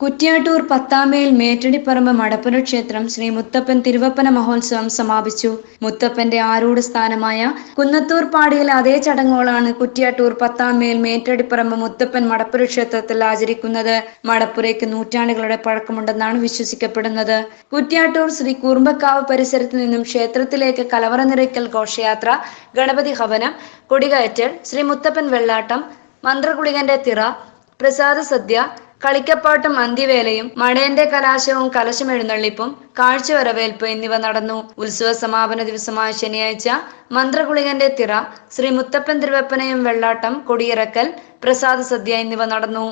കുറ്റ്യാട്ടൂർ പത്താംമേൽ മേറ്റടിപ്പറമ്പ് മടപ്പുര ക്ഷേത്രം ശ്രീ മുത്തപ്പൻ തിരുവപ്പന മഹോത്സവം സമാപിച്ചു. മുത്തപ്പന്റെ ആരൂഢ സ്ഥാനമായ കുന്നത്തൂർ പാടിയിലെ അതേ ചടങ്ങുകളാണ് കുറ്റ്യാട്ടൂർ പത്താംമേൽ മേറ്റടിപ്പറമ്പ് മുത്തപ്പൻ മടപ്പുര ക്ഷേത്രത്തിൽ ആചരിക്കുന്നത്. മടപ്പുരയ്ക്ക് നൂറ്റാണ്ടുകളുടെ പഴക്കമുണ്ടെന്നാണ് വിശ്വസിക്കപ്പെടുന്നത്. കുറ്റ്യാട്ടൂർ ശ്രീ കൂർമ്പക്കാവ് പരിസരത്ത് നിന്നും ക്ഷേത്രത്തിലേക്ക് കലവറ നിറയ്ക്കൽ ഘോഷയാത്ര, ഗണപതി ഹവനം, കൊടികയറ്റൽ, ശ്രീ മുത്തപ്പൻ വെള്ളാട്ടം, മന്ത്രഗുളികന്റെ തിറ, പ്രസാദ സദ്യ, കളിക്കപ്പാട്ടും അന്ത്യവേലയും, മടയന്റെ കലാശവും കലശമെഴുന്നള്ളിപ്പും, കാഴ്ചവരവേൽപ്പ് എന്നിവ നടന്നു. ഉത്സവ സമാപന ദിവസമായ ശനിയാഴ്ച മന്ത്രഗുളികന്റെ തിറ, ശ്രീ മുത്തപ്പൻ തിരുവപ്പനയും വെള്ളാട്ടം, കൊടിയിറക്കൽ, പ്രസാദ സദ്യ എന്നിവ നടന്നു.